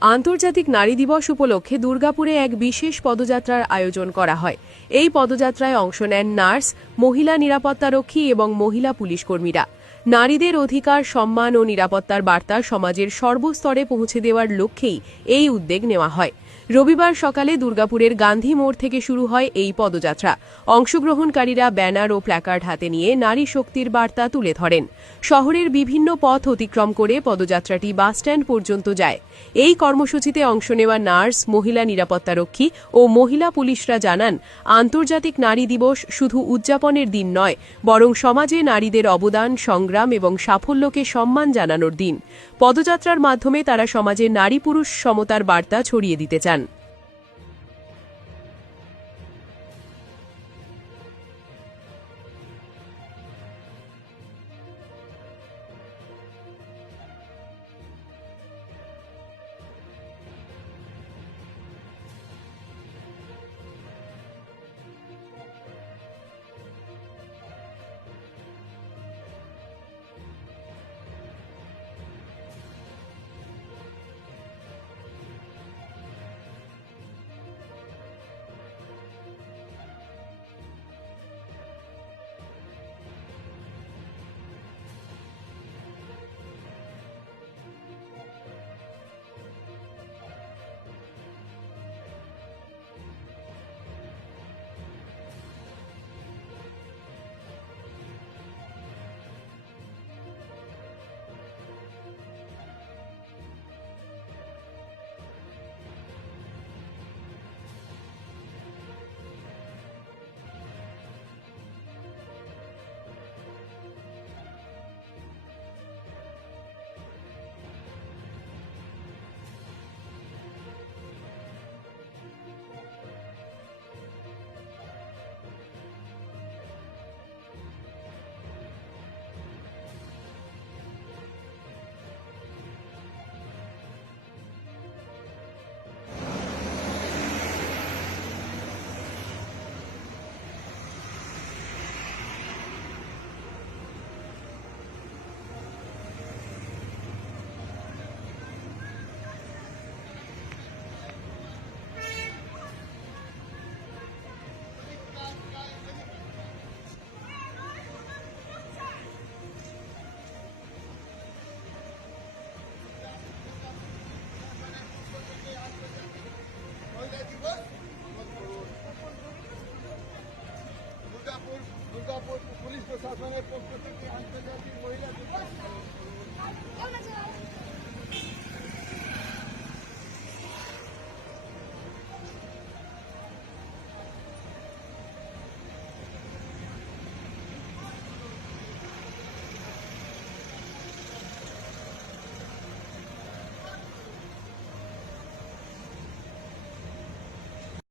আন্তর্জাতিক নারী দিবস উপলক্ষে দুর্গাপুরে এক বিশেষ পদযাত্রার আয়োজন করা হয়। এই পদযাত্রায় অংশ নেন নার্স, মহিলা নিরাপত্তারক্ষী এবং মহিলা পুলিশকর্মীরা। নারীদের অধিকার, সম্মান ও নিরাপত্তার বার্তা সমাজের সর্বস্তরে পৌঁছে দেওয়ার লক্ষ্যেই এই উদ্যোগ নেওয়া হয়। রবিবার সকালে দুর্গাপুরের গান্ধী মোড় থেকে শুরু হয় এই পদযাত্রা। অংশগ্রহণকারীরা ব্যানার ও প্ল্যাকার্ড হাতে নিয়ে নারী শক্তির বার্তা তুলে ধরেন। শহরের বিভিন্ন পথ অতিক্রম করে পদযাত্রাটি বাসস্ট্যান্ড পর্যন্ত যায়। এই কর্মসূচিতে অংশ নেওয়া নার্স, মহিলা নিরাপত্তারক্ষী ও মহিলা পুলিশরা জানান, আন্তর্জাতিক নারী দিবস শুধু উদযাপনের দিন নয়, বরং সমাজে নারীদের অবদান, সংগ্রাম এবং সাফল্যকে সম্মান জানানোর দিন। পদযাত্রার মাধ্যমে তারা সমাজে নারী পুরুষ সমতার বার্তা ছড়িয়ে দিতে চান।